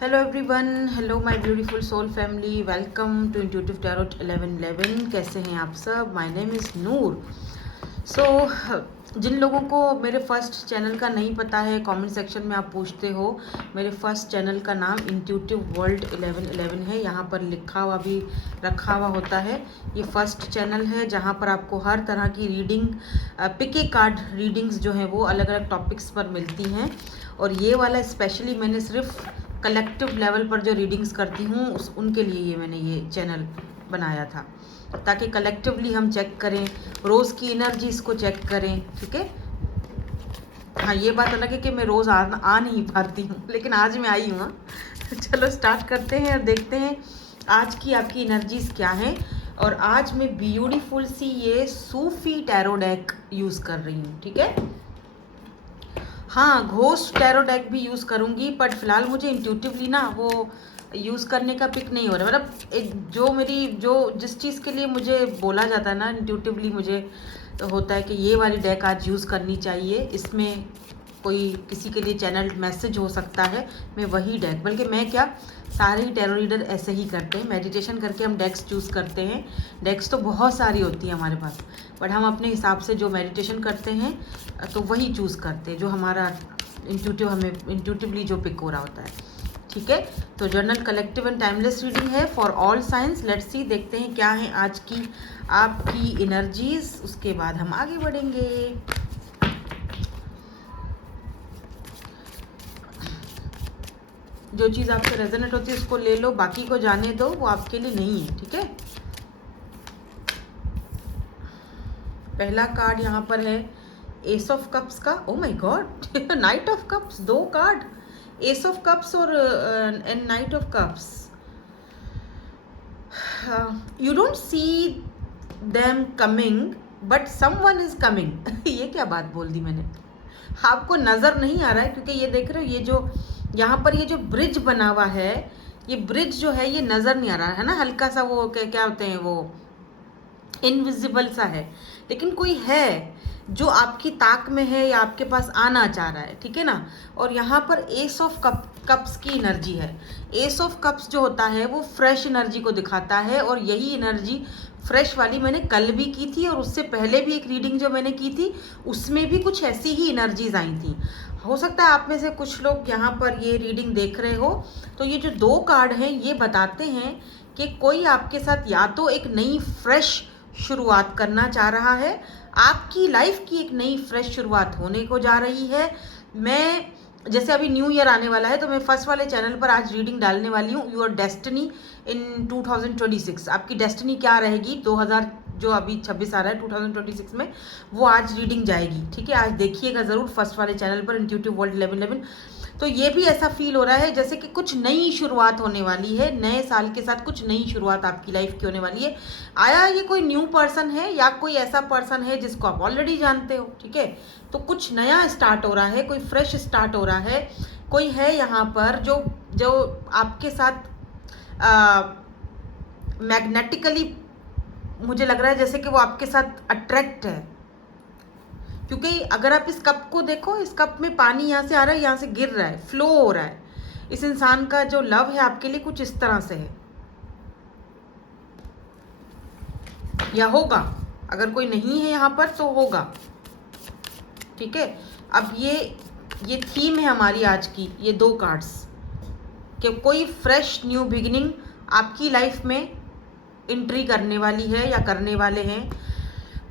Hello everyone, hello my beautiful soul family, welcome to intuitive tarot 1111। कैसे हैं आप सब? My name is Noor. जिन लोगों को मेरे फर्स्ट चैनल का नहीं पता है, कमेंट सेक्शन में आप पूछते हो। मेरे फर्स्ट चैनल का नाम इंट्यूटिव वर्ल्ड 1111 है। यहाँ पर लिखा हुआ भी रखा हुआ होता है। ये फर्स्ट चैनल है जहाँ पर आपको हर तरह की रीडिंग, पिके कार्ड रीडिंग्स जो हैं वो अलग अलग टॉपिक्स पर मिलती हैं। और ये वाला स्पेशली मैंने सिर्फ कलेक्टिव लेवल पर जो रीडिंग्स करती हूँ उनके लिए मैंने ये चैनल बनाया था, ताकि कलेक्टिवली हम चेक करें, रोज़ की एनर्जीज को चेक करें। ठीक है। हाँ, ये बात अलग है कि मैं रोज़ आ नहीं पाती हूँ, लेकिन आज मैं आई हूँ। चलो स्टार्ट करते हैं और देखते हैं आज की आपकी एनर्जीज क्या हैं। और आज मैं ब्यूटीफुल सी ये सूफी टैरो डेक यूज़ कर रही हूँ। ठीक है। हाँ, घोस्ट टैरो डेक भी यूज़ करूँगी, बट फिलहाल मुझे इंट्यूटिवली ना वो यूज़ करने का पिक नहीं हो रहा। मतलब जो जिस चीज़ के लिए मुझे बोला जाता है ना, इंट्यूटिवली मुझे तो होता है कि ये वाली डेक आज यूज़ करनी चाहिए, इसमें कोई किसी के लिए चैनल मैसेज हो सकता है, मैं वही डेक, बल्कि मैं क्या, सारे ही टैरो रीडर ऐसे ही करते हैं। मेडिटेशन करके हम डेक्स चूज़ करते हैं। डेक्स तो बहुत सारी होती है हमारे पास, बट हम अपने हिसाब से जो मेडिटेशन करते हैं तो वही चूज़ करते हैं जो हमारा हमें इंट्यूटिवली जो पिक हो रहा होता है। ठीक है। तो journal collective and timeless reading है for all science. Let's see, देखते हैं क्या है आज की आपकी एनर्जीज, उसके बाद हम आगे बढ़ेंगे। जो चीज़ आपसे रेजोनेट होती है उसको ले लो, बाकी को जाने दो, वो आपके लिए नहीं है। ठीक है। पहला कार्ड यहाँ पर है एस ऑफ कप्स का। ओ my God, night of cups, दो कार्ड, एस ऑफ कप्स और and night of cups. You don't see them coming but someone is coming. ये क्या बात बोल दी मैंने? आपको नज़र नहीं आ रहा है, क्योंकि ये देख रहे हो, ये जो यहाँ पर ये जो ब्रिज बना हुआ है, ये ब्रिज जो है ये नज़र नहीं आ रहा है ना, हल्का सा वो क्या होते हैं, वो इनविजिबल सा है। लेकिन कोई है जो आपकी ताक में है या आपके पास आना चाह रहा है। ठीक है ना। और यहाँ पर एस ऑफ कप्स की एनर्जी है। एस ऑफ कप्स जो होता है वो फ्रेश एनर्जी को दिखाता है, और यही एनर्जी फ्रेश वाली मैंने कल भी की थी, और उससे पहले भी एक रीडिंग जो मैंने की थी उसमें भी कुछ ऐसी ही एनर्जीज आई थी। हो सकता है आप में से कुछ लोग यहाँ पर ये रीडिंग देख रहे हो, तो ये जो दो कार्ड हैं ये बताते हैं कि कोई आपके साथ या तो एक नई फ्रेश शुरुआत करना चाह रहा है, आपकी लाइफ की एक नई फ्रेश शुरुआत होने को जा रही है। मैं जैसे अभी न्यू ईयर आने वाला है, तो मैं फर्स्ट वाले चैनल पर आज रीडिंग डालने वाली हूँ, योर डेस्टिनी इन 2026। आपकी डेस्टिनी क्या रहेगी 2000 जो अभी 26 आ रहा है 2026 में, वो आज रीडिंग जाएगी। ठीक है। आज देखिएगा ज़रूर फर्स्ट वाले चैनल पर इंट्यूटिव वर्ल्ड 1111। तो ये भी ऐसा फील हो रहा है जैसे कि कुछ नई शुरुआत होने वाली है, नए साल के साथ कुछ नई शुरुआत आपकी लाइफ की होने वाली है। आया ये कोई न्यू पर्सन है या कोई ऐसा पर्सन है जिसको आप ऑलरेडी जानते हो। ठीक है। तो कुछ नया स्टार्ट हो रहा है, कोई फ्रेश स्टार्ट हो रहा है। कोई है यहाँ पर जो जो आपके साथ मैग्नेटिकली मुझे लग रहा है जैसे कि वो आपके साथ अट्रैक्ट है, क्योंकि अगर आप इस कप को देखो, इस कप में पानी यहाँ से आ रहा है, यहाँ से गिर रहा है, फ्लो हो रहा है। इस इंसान का जो लव है आपके लिए कुछ इस तरह से है, या होगा। अगर कोई नहीं है यहाँ पर तो होगा। ठीक है। अब ये थीम है हमारी आज की, ये दो कार्ड्स, कि कोई फ्रेश न्यू बिगिनिंग आपकी लाइफ में एंट्री करने वाली है या करने वाले हैं।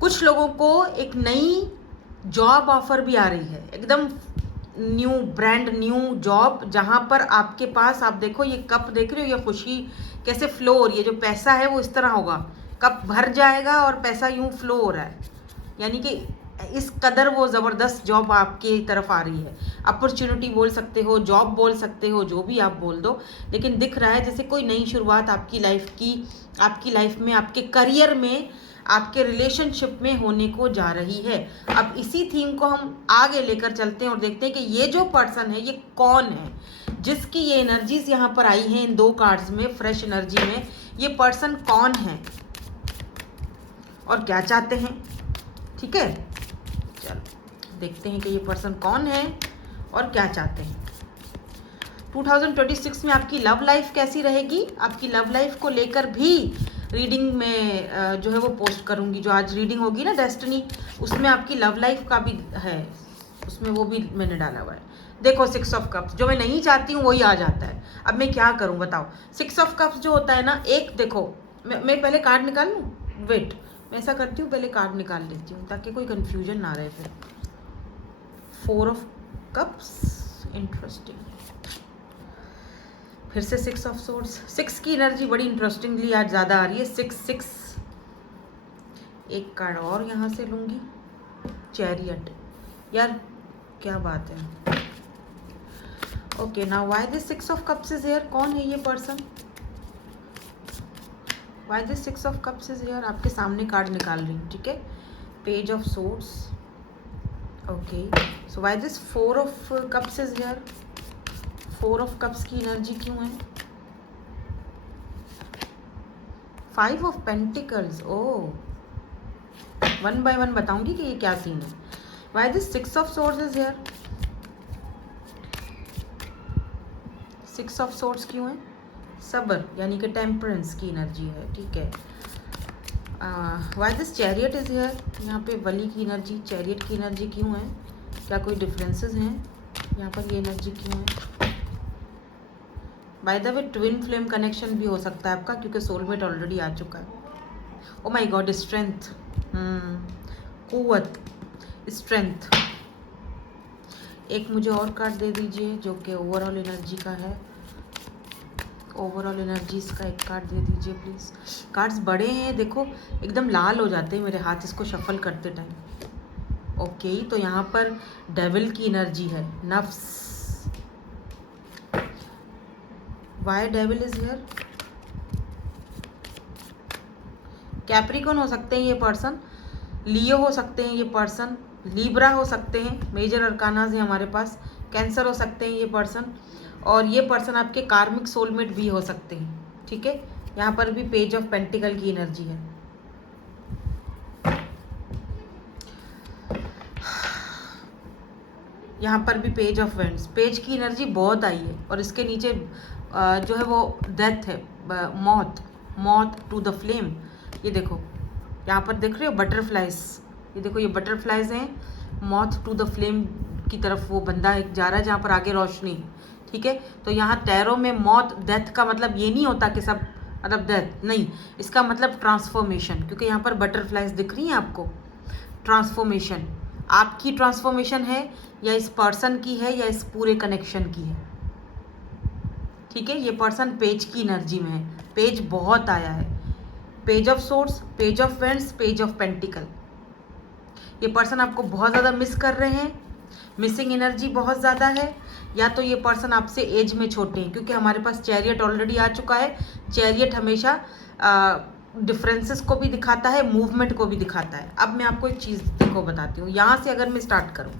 कुछ लोगों को एक नई जॉब ऑफर भी आ रही है, एकदम न्यू, ब्रांड न्यू जॉब, जहाँ पर आपके पास, आप देखो ये कप देख रहे हो, ये खुशी कैसे फ्लो हो रही है। जो पैसा है वो इस तरह होगा, कप भर जाएगा और पैसा यूं फ्लो हो रहा है, यानी कि इस कदर वो ज़बरदस्त जॉब आपकी तरफ आ रही है। अपॉर्चुनिटी बोल सकते हो, जॉब बोल सकते हो, जो भी आप बोल दो, लेकिन दिख रहा है जैसे कोई नई शुरुआत आपकी लाइफ में, आपके करियर में, आपके रिलेशनशिप में होने को जा रही है। अब इसी थीम को हम आगे लेकर चलते हैं और देखते हैं कि ये जो पर्सन है ये कौन है, जिसकी ये एनर्जीज यहाँ पर आई हैं इन दो कार्ड्स में, फ्रेश एनर्जी में। ये पर्सन कौन है और क्या चाहते हैं। ठीक है। चलो देखते हैं कि ये पर्सन कौन है और क्या चाहते हैं। 2026 में आपकी लव लाइफ कैसी रहेगी, आपकी लव लाइफ को लेकर भी रीडिंग में जो है वो पोस्ट करूँगी। जो आज रीडिंग होगी ना डेस्टिनी, उसमें आपकी लव लाइफ का भी है, उसमें वो भी मैंने डाला हुआ है। देखो 6 ऑफ कप्स, जो मैं नहीं चाहती हूँ वही आ जाता है। अब मैं क्या करूँ बताओ। 6 ऑफ कप्स जो होता है ना, एक देखो मैं पहले कार्ड निकाल लूँ, वेट मैं ऐसा करती हूँ, पहले कार्ड निकाल लेती हूँ ताकि कोई कंफ्यूजन ना रहे फिर। 4 ऑफ कप्स, इंटरेस्टिंग। फिर से 6 ऑफ सोर्ड्स। 6 की एनर्जी बड़ी इंटरेस्टिंगली आज ज़्यादा आ रही है। 6 एक कार्ड और यहाँ से लूँगी, चैरियट। यार क्या बात है। Okay now why this 6 of cups is here. कौन है ये person, why this 6 of cups is here. आपके सामने कार्ड निकाल रही हूँ, ठीक है। Page of swords, okay. So why this 4 of cups is here. 4 of cups की एनर्जी क्यों है। 5 ऑफ पेंटिकल्स। ओह, 1 बाय 1 बताऊंगी कि ये क्या सीन है। Why this 6 of swords is here. 6 of swords क्यों है। सब्र यानी कि टेम्परेंस की एनर्जी है, ठीक है। Why this chariot is here. यहाँ पे वली की एनर्जी, चैरियट की एनर्जी क्यों है। क्या कोई डिफरेंसेस हैं यहाँ पर, ये एनर्जी क्यों है। By the way twin flame connection भी हो सकता है आपका, क्योंकि सोलमेट ऑलरेडी आ चुका है। ओ माय गॉड, स्ट्रेंथ, कुव्वत, स्ट्रेंथ। एक मुझे और कार्ड दे दीजिए जो कि ओवरऑल एनर्जी का है। ओवरऑल एनर्जीज का एक कार्ड दे दीजिए प्लीज़। कार्ड्स बड़े हैं, देखो एकदम लाल हो जाते हैं मेरे हाथ इसको शफल करते टाइम। ओके तो यहाँ पर डेविल की एनर्जी है, नफ्स। Why devil is here. Capricorn हो सकते हैं ये पर्सन, लियो हो सकते हैं ये पर्सन, लीब्रा हो सकते हैं, मेजर अरकानाज है हमारे पास। कैंसर हो सकते हैं ये पर्सन, और ये पर्सन आपके कार्मिक सोलमेट भी हो सकते हैं, ठीक है। यहाँ पर भी पेज ऑफ पेंटिकल की एनर्जी है। यहाँ पर भी पेज ऑफ वेंड्स, पेज की एनर्जी बहुत आई है, और इसके नीचे जो है वो डेथ है, मौत, मौत टू द फ्लेम। ये देखो यहाँ पर देख रहे हो बटरफ्लाइज, ये देखो ये बटरफ्लाइज हैं, मौत टू द फ्लेम की तरफ वो बंदा एक जा रहा है जहाँ पर आगे रोशनी, ठीक है। तो यहाँ टैरो में मौत, डेथ का मतलब ये नहीं होता कि सब मतलब डेथ नहीं, इसका मतलब ट्रांसफॉर्मेशन, क्योंकि यहाँ पर बटरफ्लाइज दिख रही हैं आपको। ट्रांसफॉर्मेशन, आपकी ट्रांसफॉर्मेशन है या इस पर्सन की है या इस पूरे कनेक्शन की है, ठीक है। ये पर्सन पेज की एनर्जी में है, पेज बहुत आया है, page of swords, page of vends, page of pentacle. ये पर्सन आपको बहुत ज़्यादा मिस कर रहे हैं, मिसिंग एनर्जी बहुत ज़्यादा है, या तो ये पर्सन आपसे एज में छोटे हैं, क्योंकि हमारे पास चैरियट ऑलरेडी आ चुका है। चैरियट हमेशा डिफरेंसेस को भी दिखाता है, मूवमेंट को भी दिखाता है। अब मैं आपको एक चीज़ देखो बताती हूँ, यहाँ से अगर मैं स्टार्ट करूँ,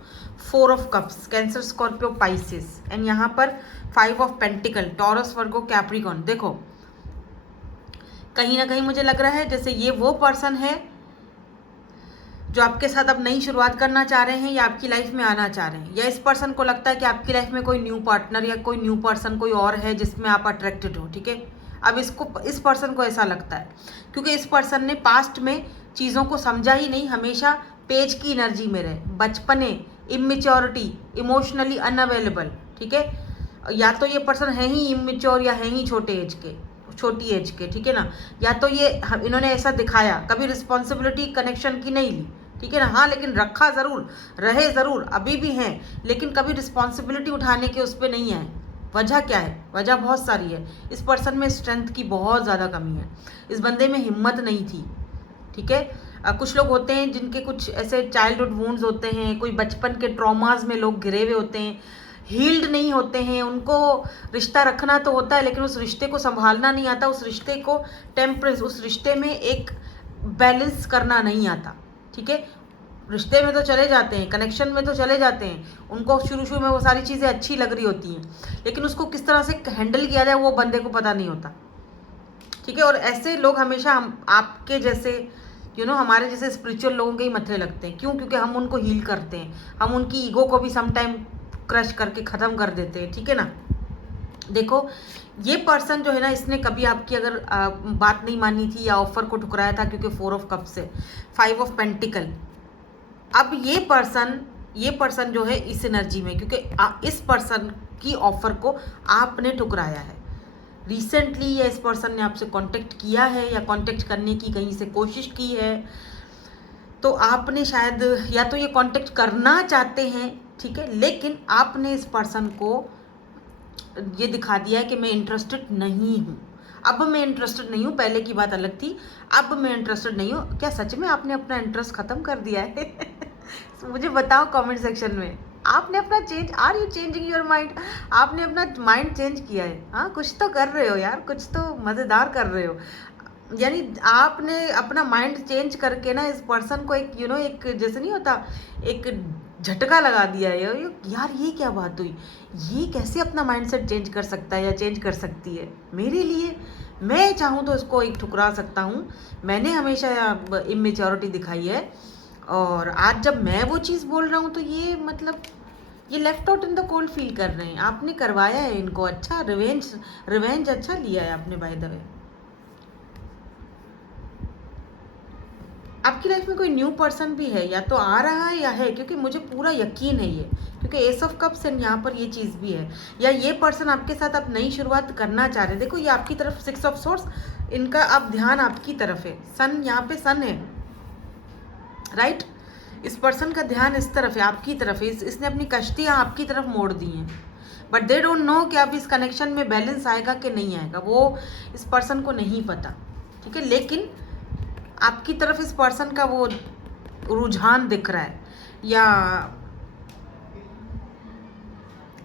4 of cups, cancer, Scorpio, Pisces, and यहाँ पर 5 of pentacle, taurus, Virgo, Capricorn. देखो कहीं ना कहीं मुझे लग रहा है जैसे ये वो पर्सन है जो आपके साथ अब नई शुरुआत करना चाह रहे हैं या आपकी लाइफ में आना चाह रहे हैं, या इस पर्सन को लगता है कि आपकी लाइफ में कोई न्यू पार्टनर या कोई न्यू पर्सन कोई और है जिसमें आप अट्रैक्टेड हो, ठीक है। अब इस पर्सन को ऐसा लगता है क्योंकि इस पर्सन ने पास्ट में चीज़ों को समझा ही नहीं, हमेशा पेज की एनर्जी में रहे, बचपने, इमेच्योरिटी, इमोशनली अनअवेलेबल, ठीक है। या तो ये पर्सन है ही इमेच्योर या है ही छोटी एज के, ठीक है ना। या तो ये इन्होंने ऐसा दिखाया, कभी रिस्पॉन्सिबिलिटी कनेक्शन की नहीं ली, ठीक है ना। हाँ लेकिन रखा ज़रूर, रहे ज़रूर, अभी भी हैं, लेकिन कभी रिस्पॉन्सिबिलिटी उठाने के उस पर नहीं आए। वजह क्या है, वजह बहुत सारी है। इस पर्सन में स्ट्रेंथ की बहुत ज़्यादा कमी है, इस बंदे में हिम्मत नहीं थी, ठीक है। कुछ लोग होते हैं जिनके कुछ ऐसे चाइल्डहुड वुंड्स होते हैं, कोई बचपन के ट्रॉमाज में लोग घिरे हुए होते हैं, हील्ड नहीं होते हैं, उनको रिश्ता रखना तो होता है लेकिन उस रिश्ते को संभालना नहीं आता, उस रिश्ते को टेम्परेंस, उस रिश्ते में एक बैलेंस करना नहीं आता, ठीक है। रिश्ते में तो चले जाते हैं, कनेक्शन में तो चले जाते हैं, उनको शुरू में वो सारी चीज़ें अच्छी लग रही होती हैं, लेकिन उसको किस तरह से हैंडल किया जाए वो बंदे को पता नहीं होता, ठीक है। और ऐसे लोग हमेशा आपके जैसे हमारे जैसे स्पिरिचुअल लोगों के ही मथे लगते हैं। क्यों? क्योंकि हम उनको हील करते हैं, हम उनकी ईगो को भी समटाइम क्रश करके ख़त्म कर देते हैं, ठीक है ना। देखो ये पर्सन जो है ना, इसने कभी आपकी अगर बात नहीं मानी थी या ऑफर को ठुकराया था, क्योंकि 4 ऑफ कप से 5 ऑफ पेंटिकल। अब ये पर्सन जो है इस एनर्जी में, क्योंकि इस पर्सन की ऑफर को आपने ठुकराया है रिसेंटली, या इस पर्सन ने आपसे कांटेक्ट किया है या कांटेक्ट करने की कहीं से कोशिश की है, तो आपने शायद, या तो ये कांटेक्ट करना चाहते हैं, ठीक है, लेकिन आपने इस पर्सन को ये दिखा दिया है कि मैं इंटरेस्टेड नहीं हूँ। अब मैं इंटरेस्टेड नहीं हूँ, पहले की बात अलग थी, अब मैं इंटरेस्टेड नहीं हूँ। क्या सच में आपने अपना इंटरेस्ट ख़त्म कर दिया है? तो मुझे बताओ कमेंट सेक्शन में, आपने अपना are you changing your mind? आपने अपना माइंड चेंज किया है? हाँ, कुछ तो कर रहे हो यार, कुछ तो मज़ेदार कर रहे हो। यानी आपने अपना माइंड चेंज करके ना इस पर्सन को एक एक जैसे नहीं होता, एक झटका लगा दिया है। यार ये क्या बात हुई, ये कैसे अपना माइंडसेट चेंज कर सकता है या चेंज कर सकती है मेरे लिए? मैं चाहूँ तो इसको एक ठुकरा सकता हूँ। मैंने हमेशा इमेच्योरिटी दिखाई है, और आज जब मैं वो चीज़ बोल रहा हूँ तो ये मतलब ये left out in the cold feel कर रहे हैं। आपने करवाया है इनको, अच्छा रिवेंज अच्छा लिया है आपने बाय द वे। आपकी लाइफ में कोई न्यू पर्सन भी है, या तो आ रहा है या है, क्योंकि मुझे पूरा यकीन है ये, क्योंकि एस ऑफ कप्स एंड यहाँ पर ये चीज़ भी है, या ये पर्सन आपके साथ आप नई शुरुआत करना चाह रहे हैं। देखो ये आपकी तरफ 6 ऑफ सोर्स, इनका अब ध्यान आपकी तरफ है, सन यहाँ पे सन है, राइट। इस पर्सन का ध्यान इस तरफ है, आपकी तरफ है, इसने अपनी कश्तियाँ आपकी तरफ मोड़ दी हैं, बट दे डोंट नो कि अब इस कनेक्शन में बैलेंस आएगा कि नहीं आएगा, वो इस पर्सन को नहीं पता, ठीक है। लेकिन आपकी तरफ इस पर्सन का वो रुझान दिख रहा है, या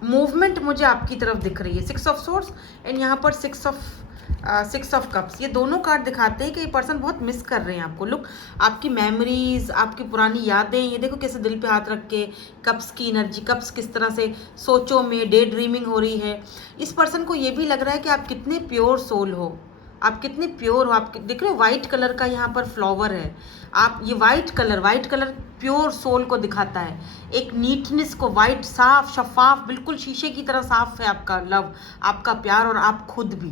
मूवमेंट मुझे आपकी तरफ दिख रही है। 6 ऑफ सोर्स एंड यहाँ पर 6 ऑफ कप्स, ये दोनों कार्ड दिखाते हैं कि ये पर्सन बहुत मिस कर रहे हैं आपको। लुक, आपकी मेमोरीज, आपकी पुरानी यादें, ये देखो कैसे दिल पे हाथ रख के कप्स की एनर्जी, कप्स किस तरह से सोचों में डे ड्रीमिंग हो रही है। इस पर्सन को ये भी लग रहा है कि आप कितने प्योर सोल हो, आप कितने प्योर हो। आप देख रहे हो वाइट कलर का यहाँ पर फ्लावर है, आप ये वाइट कलर प्योर सोल को दिखाता है, एक नीटनेस को, वाइट साफ शफाफ बिल्कुल शीशे की तरह साफ है आपका लव, आपका प्यार, और आप खुद भी।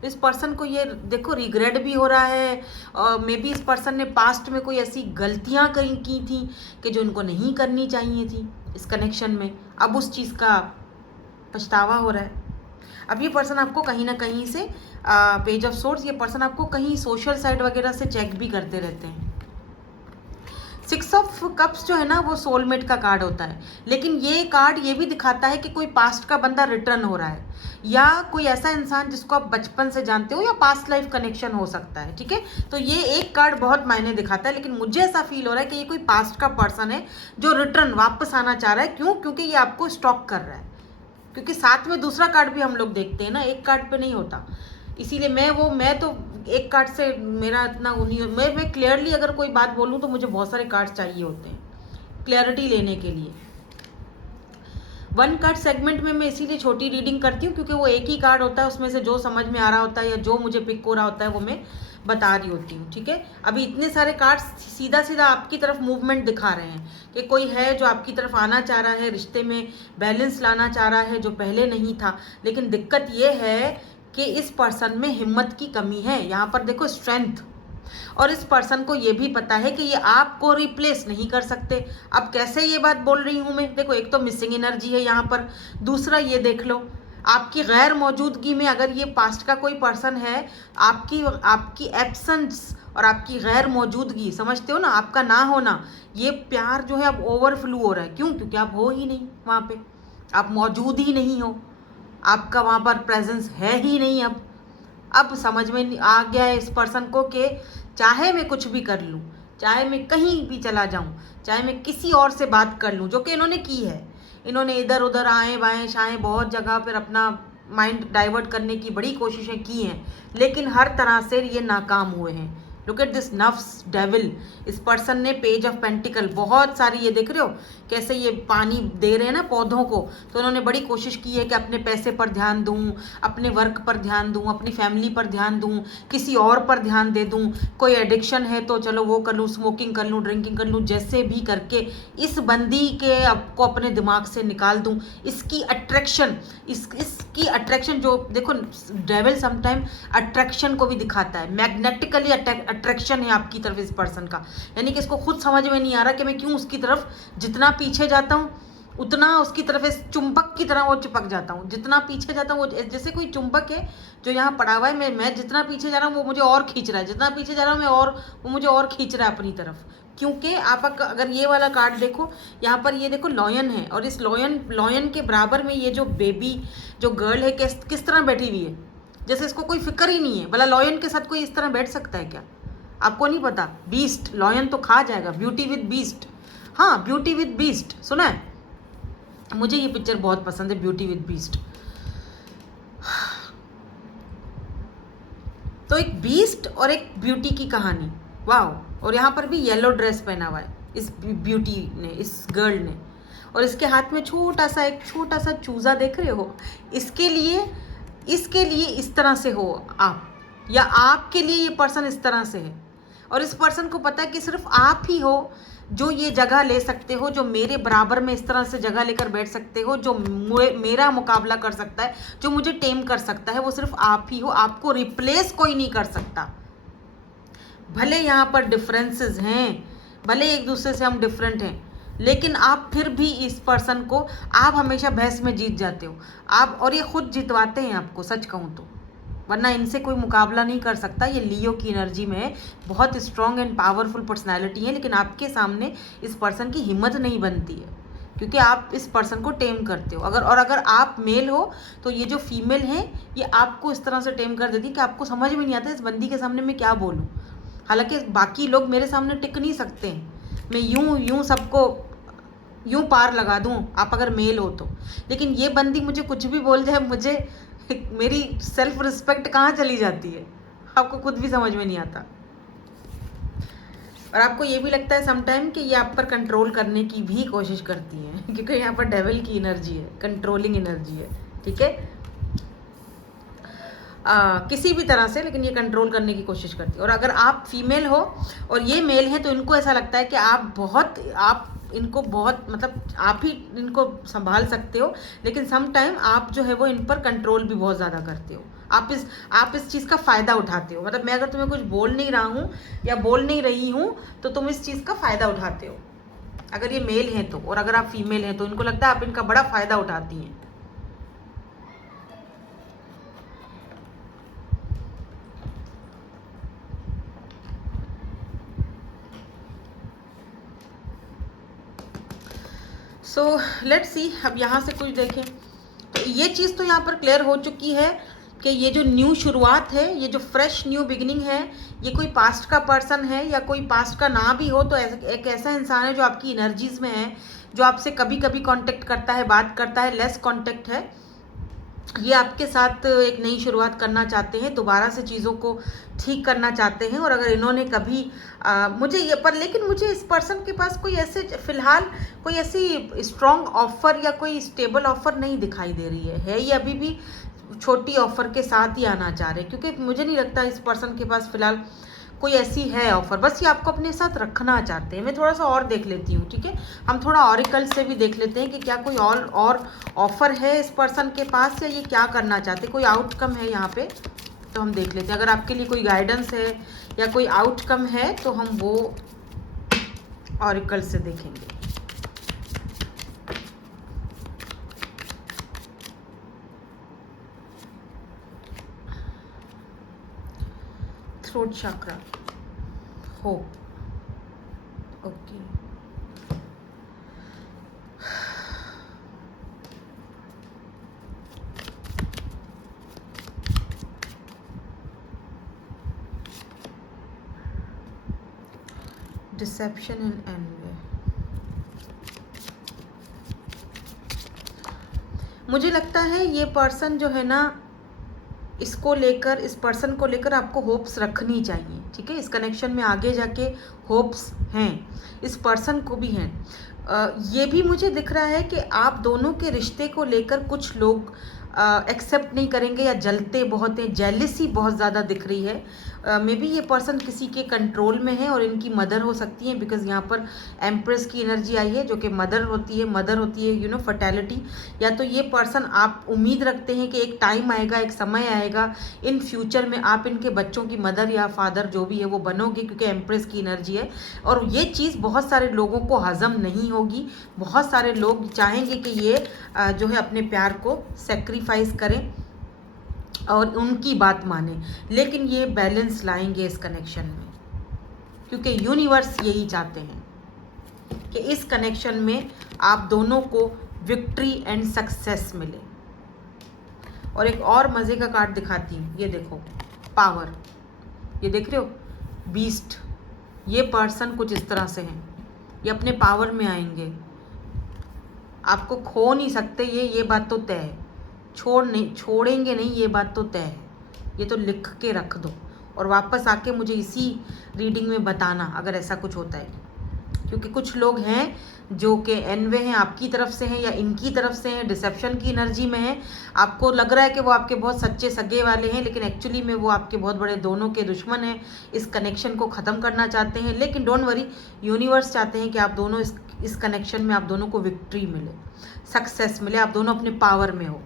तो इस पर्सन को ये देखो रिग्रेट भी हो रहा है, और मे बी इस पर्सन ने पास्ट में कोई ऐसी गलतियाँ की थी कि जो इनको नहीं करनी चाहिए थी इस कनेक्शन में, अब उस चीज़ का पछतावा हो रहा है। अब ये पर्सन आपको कहीं ना कहीं से पेज ऑफ सोर्स, ये पर्सन आपको कहीं सोशल साइट वगैरह से चेक भी करते रहते हैं। 6 ऑफ कप्स जो है ना वो सोलमेट का कार्ड होता है, लेकिन ये कार्ड ये भी दिखाता है कि कोई पास्ट का बंदा रिटर्न हो रहा है, या कोई ऐसा इंसान जिसको आप बचपन से जानते हो, या पास्ट लाइफ कनेक्शन हो सकता है, ठीक है। तो ये एक कार्ड बहुत मायने दिखाता है, लेकिन मुझे ऐसा फील हो रहा है कि ये कोई पास्ट का पर्सन है जो रिटर्न वापस आना चाह रहा है। क्यों? क्योंकि ये आपको स्टॉक कर रहा है, क्योंकि साथ में दूसरा कार्ड भी हम लोग देखते हैं ना, एक कार्ड पे नहीं होता। इसीलिए मैं तो एक कार्ड से मेरा इतना नहीं, मैं क्लियरली अगर कोई बात बोलूँ तो मुझे बहुत सारे कार्ड चाहिए होते हैं क्लैरिटी लेने के लिए। 1 कार्ड सेगमेंट में मैं इसीलिए छोटी रीडिंग करती हूँ, क्योंकि वो एक ही कार्ड होता है, उसमें से जो समझ में आ रहा होता है या जो मुझे पिक हो रहा होता है वो मैं बता रही होती हूँ, ठीक है। अभी इतने सारे कार्ड्स सीधा सीधा आपकी तरफ मूवमेंट दिखा रहे हैं कि कोई है जो आपकी तरफ आना चाह रहा है, रिश्ते में बैलेंस लाना चाह रहा है जो पहले नहीं था। लेकिन दिक्कत ये है कि इस पर्सन में हिम्मत की कमी है। यहाँ पर देखो स्ट्रेंथ, और इस पर्सन को ये भी पता है कि ये आपको रिप्लेस नहीं कर सकते। अब कैसे ये बात बोल रही हूँ मैं, देखो एक तो मिसिंग एनर्जी है यहाँ पर, दूसरा ये देख लो आपकी गैर मौजूदगी में अगर ये पास्ट का कोई पर्सन है, आपकी एब्सेंस और आपकी गैर मौजूदगी, समझते हो ना, आपका ना होना, ये प्यार जो है अब ओवरफ्लो हो रहा है। क्यों? क्योंकि आप हो ही नहीं वहाँ पे, आप मौजूद ही नहीं हो, आपका वहाँ पर प्रेजेंस है ही नहीं। अब समझ में आ गया है इस पर्सन को कि चाहे मैं कुछ भी कर लूँ, चाहे मैं कहीं भी चला जाऊँ, चाहे मैं किसी और से बात कर लूँ, जो कि इन्होंने की है, इन्होंने इधर उधर आए बाएं शाएं बहुत जगह पर अपना माइंड डाइवर्ट करने की बड़ी कोशिशें की हैं, लेकिन हर तरह से ये नाकाम हुए हैं। लुक एट दिस नफ्स डेविल। इस पर्सन ने पेज ऑफ पेंटिकल, बहुत सारी, ये देख रहे हो कैसे ये पानी दे रहे हैं ना पौधों को, तो उन्होंने बड़ी कोशिश की है कि अपने पैसे पर ध्यान दूं, अपने वर्क पर ध्यान दूं, अपनी फैमिली पर ध्यान दूं, किसी और पर ध्यान दे दूं, कोई एडिक्शन है तो चलो वो कर लूँ, स्मोकिंग कर लूँ, ड्रिंकिंग कर लूँ, जैसे भी करके इस बंदी के आपको अपने दिमाग से निकाल दूं। इसकी अट्रैक्शन, इसकी अट्रैक्शन जो देखो, डेविल समटाइम अट्रैक्शन को भी दिखाता है, मैग्नेटिकली अट्रैक्शन है आपकी तरफ इस पर्सन का। यानी कि इसको खुद समझ में नहीं आ रहा कि मैं क्यों उसकी तरफ जितना पीछे जाता हूँ उतना उसकी तरफ इस चुंबक की तरह वो चिपक जाता हूँ। जितना पीछे जाता हूँ वो जैसे कोई चुंबक है जो यहाँ पड़ा हुआ है, मैं जितना पीछे जा रहा हूँ वो मुझे और खींच रहा है, जितना पीछे जा रहा हूँ मैं और वो मुझे और खींच रहा है अपनी तरफ। क्योंकि आप अगर ये वाला कार्ड देखो, यहाँ पर ये देखो लॉयन है, और इस लॉयन के बराबर में ये जो बेबी जो गर्ल है किस तरह बैठी हुई है, जैसे इसको कोई फिक्र ही नहीं है। भला लॉयन के साथ कोई इस तरह बैठ सकता है क्या? आपको नहीं पता? बीस्ट, लॉयन तो खा जाएगा। ब्यूटी विद बीस्ट, हाँ ब्यूटी विद बीस्ट सुना है? मुझे ये पिक्चर बहुत पसंद है, ब्यूटी विद बीस्ट। तो एक बीस्ट और एक ब्यूटी की कहानी, वाह। और यहाँ पर भी येलो ड्रेस पहना हुआ है इस ब्यूटी ने, इस गर्ल ने, और इसके हाथ में एक छोटा सा चूजा देख रहे हो। इसके लिए इस तरह से हो आप, या आपके लिए ये पर्सन इस तरह से है, और इस पर्सन को पता है कि सिर्फ आप ही हो जो ये जगह ले सकते हो, जो मेरे बराबर में इस तरह से जगह लेकर बैठ सकते हो, जो मेरा मुकाबला कर सकता है, जो मुझे टेम कर सकता है, वो सिर्फ आप ही हो। आपको रिप्लेस कोई नहीं कर सकता। भले यहाँ पर डिफरेंसेस हैं, भले एक दूसरे से हम डिफरेंट हैं, लेकिन आप फिर भी इस पर्सन को आप हमेशा बहस में जीत जाते हो आप, और ये खुद जितवाते हैं आपको, सच कहूँ तो, वरना इनसे कोई मुकाबला नहीं कर सकता। ये लियो की एनर्जी में है, बहुत स्ट्रॉन्ग एंड पावरफुल पर्सनालिटी है, लेकिन आपके सामने इस पर्सन की हिम्मत नहीं बनती है, क्योंकि आप इस पर्सन को टेम करते हो। अगर आप मेल हो तो ये जो फीमेल है ये आपको इस तरह से टेम कर देती है कि आपको समझ में नहीं आता इस बंदी के सामने मैं क्या बोलूँ। हालांकि बाकी लोग मेरे सामने टिक नहीं सकते हैं, मैं यूं सबको यूं पार लगा दूं आप अगर मेल हो तो, लेकिन ये बंदी मुझे कुछ भी बोल जाए, मुझे मेरी सेल्फ रिस्पेक्ट कहाँ चली जाती है, आपको खुद भी समझ में नहीं आता। और आपको ये भी लगता है समटाइम कि ये आप पर कंट्रोल करने की भी कोशिश करती है, क्योंकि यहाँ पर डेविल की एनर्जी है, कंट्रोलिंग एनर्जी है, ठीक है। किसी भी तरह से, लेकिन ये कंट्रोल करने की कोशिश करती है। और अगर आप फीमेल हो और ये मेल है तो इनको ऐसा लगता है कि आप इनको बहुत, मतलब आप ही इनको संभाल सकते हो, लेकिन सम टाइम आप जो है वो इन पर कंट्रोल भी बहुत ज़्यादा करते हो। आप इस चीज़ का फ़ायदा उठाते हो, मतलब मैं अगर तुम्हें कुछ बोल नहीं रहा हूँ या बोल नहीं रही हूँ तो तुम इस चीज़ का फ़ायदा उठाते हो, अगर ये मेल हैं तो। और अगर आप फीमेल हैं तो इनको लगता है आप इनका बड़ा फ़ायदा उठाती हैं। सो लेट्स सी, अब यहाँ से कुछ देखें तो ये चीज़ तो यहाँ पर क्लियर हो चुकी है कि ये जो न्यू शुरुआत है, ये जो फ्रेश न्यू बिगिनिंग है, ये कोई पास्ट का पर्सन है या कोई पास्ट का ना भी हो तो एक ऐसा इंसान है जो आपकी एनर्जीज में है, जो आपसे कभी कभी कांटेक्ट करता है, बात करता है, लेस कांटेक्ट है। ये आपके साथ एक नई शुरुआत करना चाहते हैं, दोबारा से चीज़ों को ठीक करना चाहते हैं। और अगर इन्होंने कभी लेकिन मुझे इस पर्सन के पास कोई ऐसे फ़िलहाल कोई ऐसी स्ट्रॉन्ग ऑफर या कोई स्टेबल ऑफर नहीं दिखाई दे रही है। ये अभी भी छोटी ऑफर के साथ ही आना चाह रहे हैं, क्योंकि मुझे नहीं लगता इस पर्सन के पास फ़िलहाल कोई ऐसी है ऑफर, बस ये आपको अपने साथ रखना चाहते हैं। मैं थोड़ा सा और देख लेती हूँ, ठीक है। हम थोड़ा ऑरिकल से भी देख लेते हैं कि क्या कोई और ऑफर है इस पर्सन के पास, या ये क्या करना चाहते हैं, कोई आउटकम है यहाँ पे, तो हम देख लेते हैं। अगर आपके लिए कोई गाइडेंस है या कोई आउटकम है तो हम वो ऑरिकल से देखेंगे। Throat chakra, hope, okay. Deception and envy, मुझे लगता है ये पर्सन जो है ना इसको लेकर, इस पर्सन को लेकर आपको होप्स रखनी चाहिए, ठीक है। इस कनेक्शन में आगे जाके होप्स हैं, इस पर्सन को भी हैं। ये भी मुझे दिख रहा है कि आप दोनों के रिश्ते को लेकर कुछ लोग एक्सेप्ट नहीं करेंगे या जलते बहुत हैं, जेलिसी बहुत ज़्यादा दिख रही है। मे बी ये पर्सन किसी के कंट्रोल में है और इनकी मदर हो सकती है, बिकॉज यहाँ पर एम्प्रेस की एनर्जी आई है जो कि मदर होती है यू नो फर्टेलिटी। या तो ये पर्सन, आप उम्मीद रखते हैं कि एक टाइम आएगा, एक समय आएगा इन फ्यूचर में आप इनके बच्चों की मदर या फादर जो भी है वो बनोगे, क्योंकि एम्प्रेस की एनर्जी है। और ये चीज़ बहुत सारे लोगों को हजम नहीं होगी, बहुत सारे लोग चाहेंगे कि ये जो है अपने प्यार को सेक्रीफाइस करें और उनकी बात माने, लेकिन ये बैलेंस लाएंगे इस कनेक्शन में, क्योंकि यूनिवर्स यही चाहते हैं कि इस कनेक्शन में आप दोनों को विक्ट्री एंड सक्सेस मिले। और एक और मज़े का कार्ड दिखाती हूँ, ये देखो पावर, ये देख रहे हो बीस्ट। ये पर्सन कुछ इस तरह से हैं, ये अपने पावर में आएंगे, आपको खो नहीं सकते ये बात तो तय है। छोड़ेंगे नहीं, ये बात तो तय है। ये तो लिख के रख दो और वापस आके मुझे इसी रीडिंग में बताना अगर ऐसा कुछ होता है, क्योंकि कुछ लोग हैं जो कि एनवे हैं, आपकी तरफ से हैं या इनकी तरफ से हैं, डिसेप्शन की एनर्जी में हैं। आपको लग रहा है कि वो आपके बहुत सच्चे सगे वाले हैं, लेकिन एक्चुअली में वो आपके बहुत बड़े दोनों के दुश्मन हैं, इस कनेक्शन को ख़त्म करना चाहते हैं। लेकिन डोंट वरी, यूनिवर्स चाहते हैं कि आप दोनों इस कनेक्शन में आप दोनों को विक्ट्री मिले, सक्सेस मिले, आप दोनों अपने पावर में हो,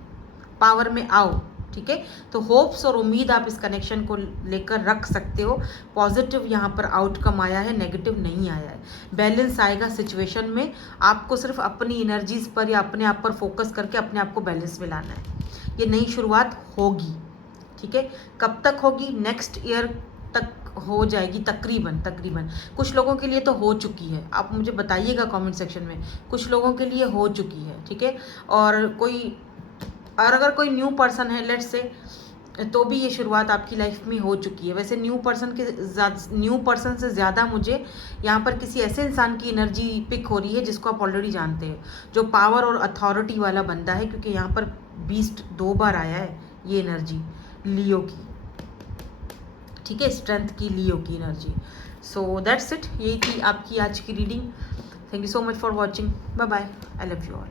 पावर में आओ, ठीक है। तो होप्स और उम्मीद आप इस कनेक्शन को लेकर रख सकते हो। पॉजिटिव यहाँ पर आउटकम आया है, नेगेटिव नहीं आया है। बैलेंस आएगा सिचुएशन में, आपको सिर्फ अपनी एनर्जीज पर या अपने आप पर फोकस करके अपने आप को बैलेंस में लाना है। ये नई शुरुआत होगी, ठीक है। कब तक होगी? नेक्स्ट ईयर तक हो जाएगी तकरीबन। कुछ लोगों के लिए तो हो चुकी है, आप मुझे बताइएगा कमेंट सेक्शन में। कुछ लोगों के लिए हो चुकी है, ठीक है। और अगर कोई न्यू पर्सन है लेट्स से, तो भी ये शुरुआत आपकी लाइफ में हो चुकी है। वैसे न्यू पर्सन से ज़्यादा मुझे यहाँ पर किसी ऐसे इंसान की एनर्जी पिक हो रही है जिसको आप ऑलरेडी जानते हैं, जो पावर और अथॉरिटी वाला बंदा है, क्योंकि यहाँ पर बीस्ट 2 बार आया है। ये एनर्जी लियो की, ठीक है, स्ट्रेंथ की, लियो की एनर्जी। सो दैट्स इट, यही थी आपकी आज की reading. Thank you so much for watching, bye bye, I love you all.